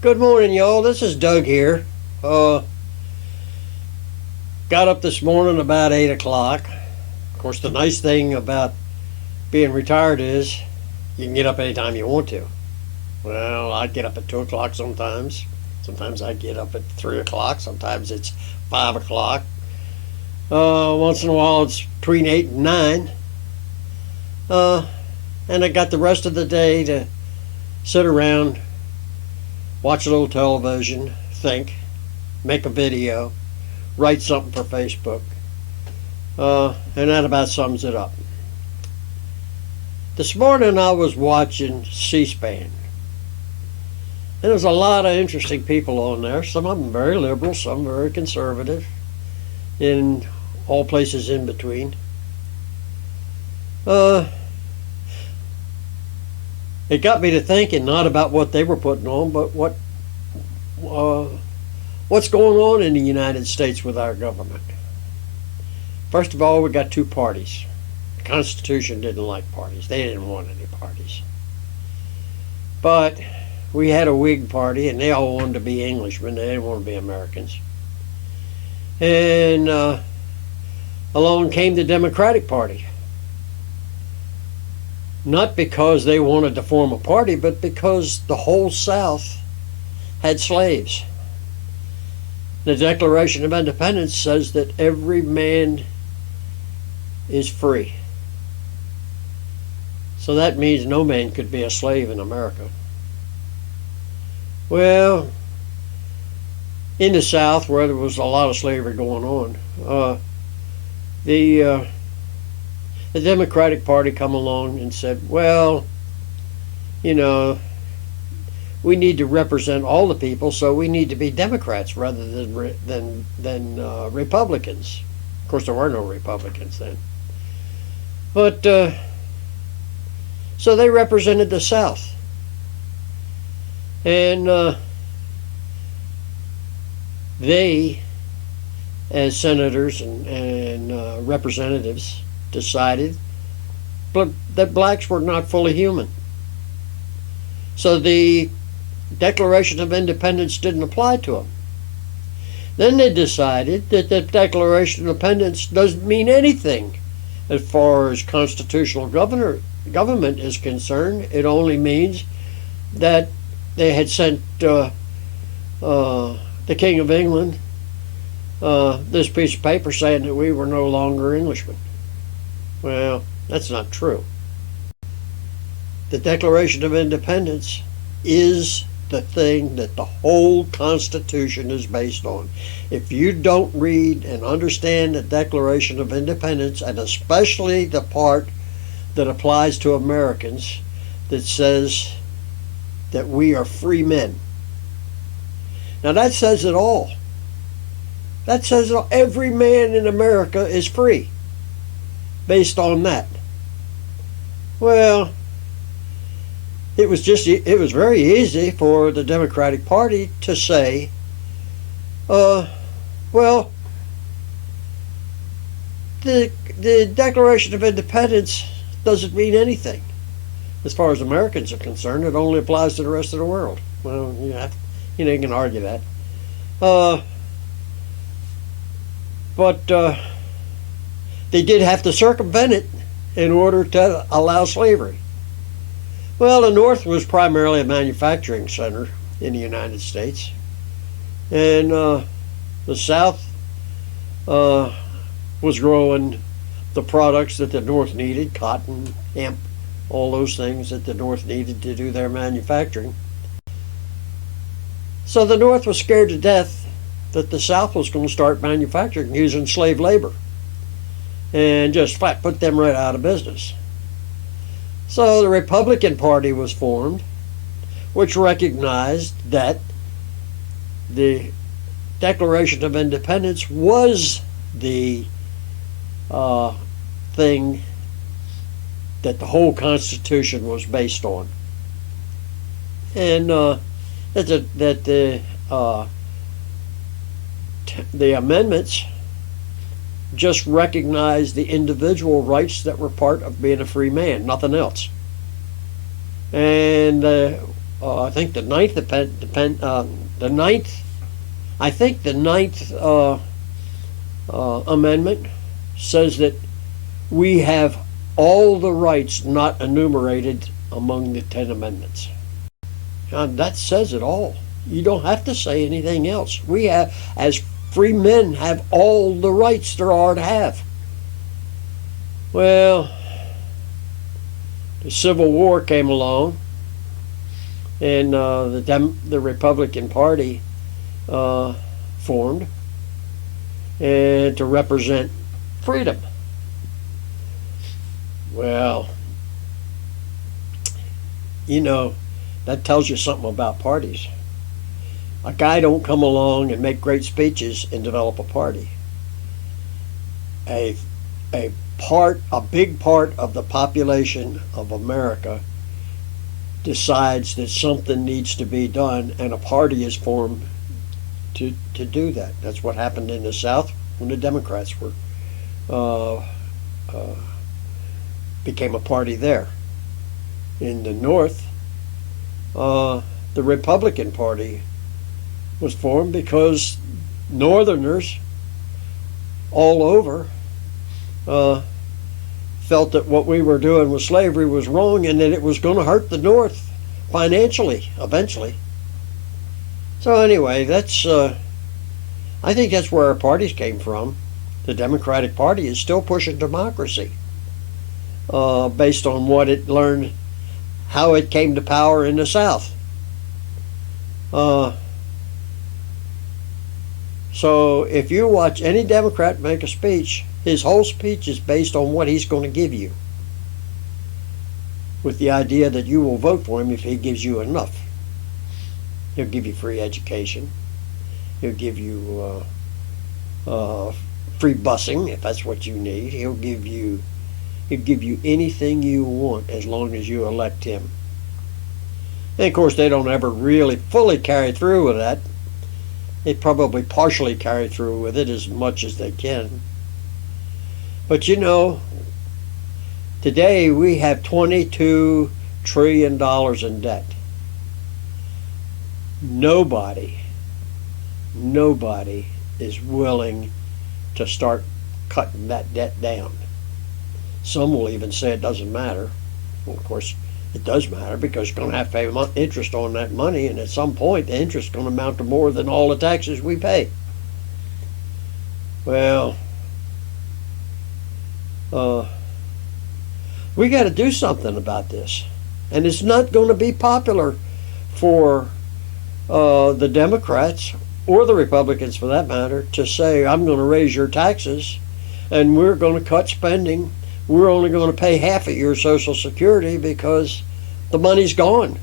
Good morning, y'all. This is Doug here. Got up this morning about 8 o'clock. Of course, the nice thing about being retired is you can get up anytime you want to. Well, I get up at 2 o'clock sometimes. Sometimes I get up at 3 o'clock. Sometimes it's 5 o'clock. Once in a while it's between 8 and 9. And I got the rest of the day to sit around, watch a little television, think, make a video, write something for Facebook, and that about sums it up. This morning I was watching C-SPAN, and there's a lot of interesting people on there. Some of them very liberal, some very conservative, in all places in between. It got me to thinking not about what they were putting on, but what's going on in the United States with our government. First of all, we got two parties. The Constitution didn't like parties. They didn't want any parties. But we had a Whig party, and they all wanted to be Englishmen. They didn't want to be Americans. And along came the Democratic Party. Not because they wanted to form a party, but because the whole South had slaves. The Declaration of Independence says that every man is free. So that means no man could be a slave in America. Well, in the South, where there was a lot of slavery going on, the Democratic Party come along and said, well, you know, we need to represent all the people, so we need to be Democrats rather than Republicans. Of course, there were no Republicans then. But so they represented the South, and they, as senators and representatives, decided that blacks were not fully human. So the Declaration of Independence didn't apply to them. Then they decided that the Declaration of Independence doesn't mean anything as far as constitutional government is concerned. It only means that they had sent the King of England this piece of paper saying that we were no longer Englishmen. Well, that's not true. The Declaration of Independence is the thing that the whole Constitution is based on. If you don't read and understand the Declaration of Independence, and especially the part that applies to Americans that says that we are free men. Now that says it all. That says it all. Every man in America is free. Based on that. Well, it was very easy for the Democratic Party to say, well, the Declaration of Independence doesn't mean anything. As far as Americans are concerned, it only applies to the rest of the world. Well, you can argue that. But they did have to circumvent it in order to allow slavery. Well, the North was primarily a manufacturing center in the United States. And the South was growing the products that the North needed, cotton, hemp, all those things that the North needed to do their manufacturing. So the North was scared to death that the South was going to start manufacturing using slave labor, and just flat put them right out of business. So the Republican Party was formed, which recognized that the Declaration of Independence was the thing that the whole Constitution was based on, and that the amendments just recognized the individual rights that were part of being a free man, nothing else. And I think the ninth. I think the ninth amendment says that we have all the rights not enumerated among the 10 amendments. That says it all. You don't have to say anything else. We have, as free men, have all the rights there are to have. Well, the Civil War came along, and the Republican Party formed, and to represent freedom. Well, that tells you something about parties. A guy don't come along and make great speeches and develop a party. A big part of the population of America decides that something needs to be done, and a party is formed to do that. That's what happened in the South when the Democrats were became a party there. In the North, the Republican Party was formed because Northerners all over felt that what we were doing with slavery was wrong and that it was going to hurt the North financially eventually. So anyway, I think that's where our parties came from. The Democratic Party is still pushing democracy based on what it learned, how it came to power in the South. So if you watch any Democrat make a speech, his whole speech is based on what he's going to give you, with the idea that you will vote for him if he gives you enough. He'll give you free education. He'll give you free busing if that's what you need. He'll give you anything you want as long as you elect him. And of course, they don't ever really fully carry through with that. They probably partially carry through with it as much as they can. But today we have $22 trillion in debt. Nobody is willing to start cutting that debt down. Some will even say it doesn't matter. Well, of course, it does matter because you're going to have to pay interest on that money, and at some point the interest is going to amount to more than all the taxes we pay. Well, we got to do something about this, and it's not going to be popular for the Democrats or the Republicans, for that matter, to say, I'm going to raise your taxes and we're going to cut spending. We're only going to pay half of your Social Security because the money's gone.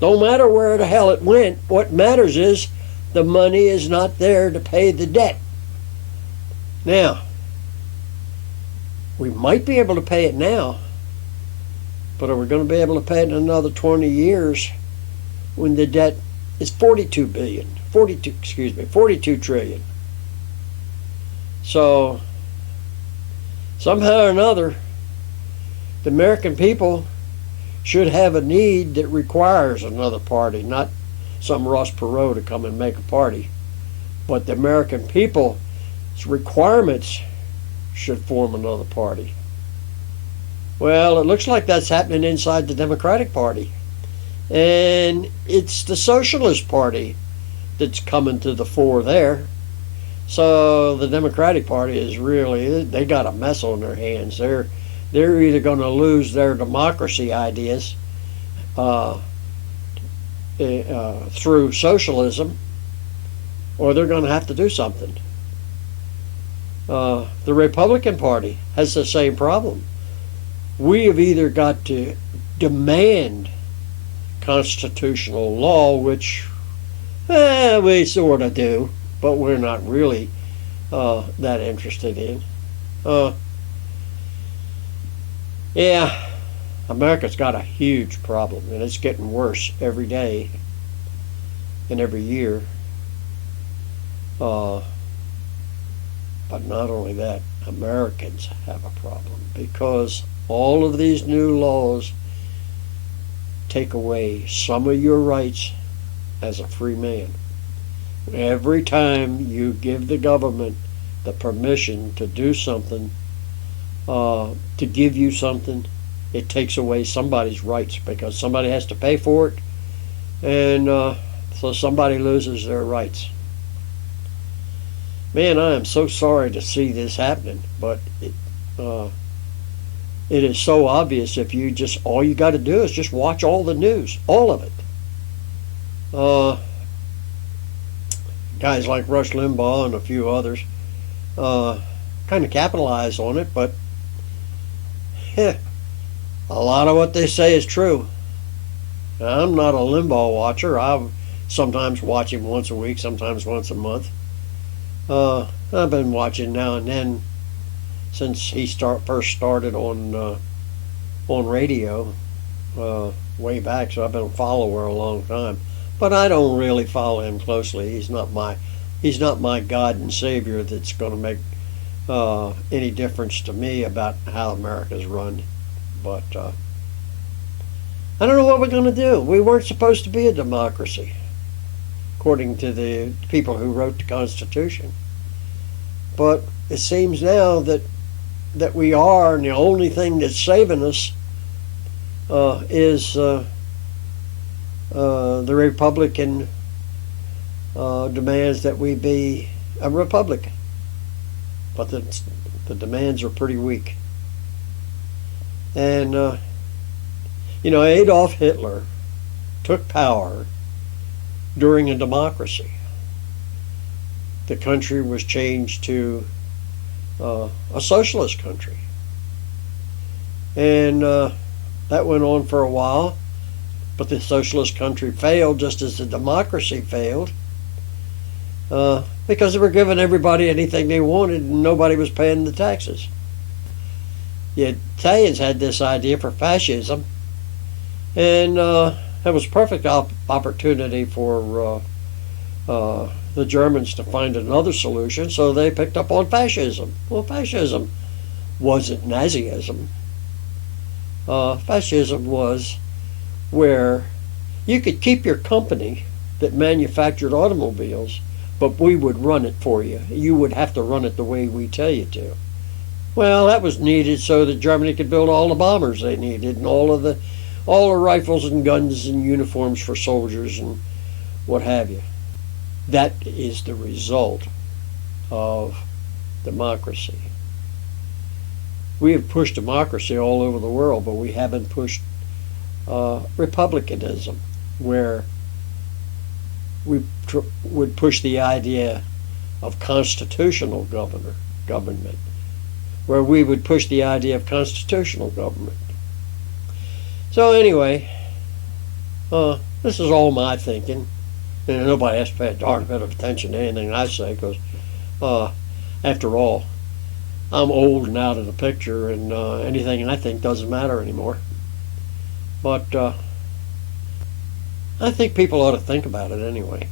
Don't matter where the hell it went. What matters is the money is not there to pay the debt. Now, we might be able to pay it now, but are we going to be able to pay it in another 20 years when the debt is 42 trillion? So somehow or another, the American people should have a need that requires another party, not some Ross Perot to come and make a party, but the American people's requirements should form another party. Well, it looks like that's happening inside the Democratic Party. And it's the Socialist Party that's coming to the fore there. So the Democratic Party is really, they got a mess on their hands. They're either going to lose their democracy ideas through socialism, or they're going to have to do something. The Republican Party has the same problem. We have either got to demand constitutional law, which we sort of do, but we're not really that interested in. Yeah, America's got a huge problem, and it's getting worse every day and every year. But not only that, Americans have a problem because all of these new laws take away some of your rights as a free man. Every time you give the government the permission to do something, to give you something, it takes away somebody's rights because somebody has to pay for it, and so somebody loses their rights. Man, I am so sorry to see this happening, but it is so obvious. If you just, all you got to do is just watch all the news, all of it. Guys like Rush Limbaugh and a few others kind of capitalize on it, but a lot of what they say is true. Now, I'm not a Limbaugh watcher. I sometimes watch him once a week, sometimes once a month. I've been watching now and then since he first started on radio way back, so I've been a follower a long time. But I don't really follow him closely. He's not my God and Savior that's going to make any difference to me about how America's run. But I don't know what we're going to do. We weren't supposed to be a democracy, according to the people who wrote the Constitution. But it seems now that we are, and the only thing that's saving us is the Republican demands that we be a republic. But the demands are pretty weak. And, Adolf Hitler took power during a democracy. The country was changed to a socialist country. And that went on for a while. But the socialist country failed just as the democracy failed because they were giving everybody anything they wanted and nobody was paying the taxes. The Italians had this idea for fascism, and it was a perfect opportunity for the Germans to find another solution, so they picked up on fascism. Well, fascism wasn't Nazism. Fascism was where you could keep your company that manufactured automobiles, but we would run it for you. You would have to run it the way we tell you to. Well, that was needed so that Germany could build all the bombers they needed and all the rifles and guns and uniforms for soldiers and what have you. That is the result of democracy. We have pushed democracy all over the world, but we haven't pushed republicanism, where we would push the idea of constitutional government, where we would push the idea of constitutional government. So anyway, this is all my thinking, and nobody has to pay a darn bit of attention to anything I say, because after all, I'm old and out of the picture, and anything I think doesn't matter anymore. But I think people ought to think about it anyway.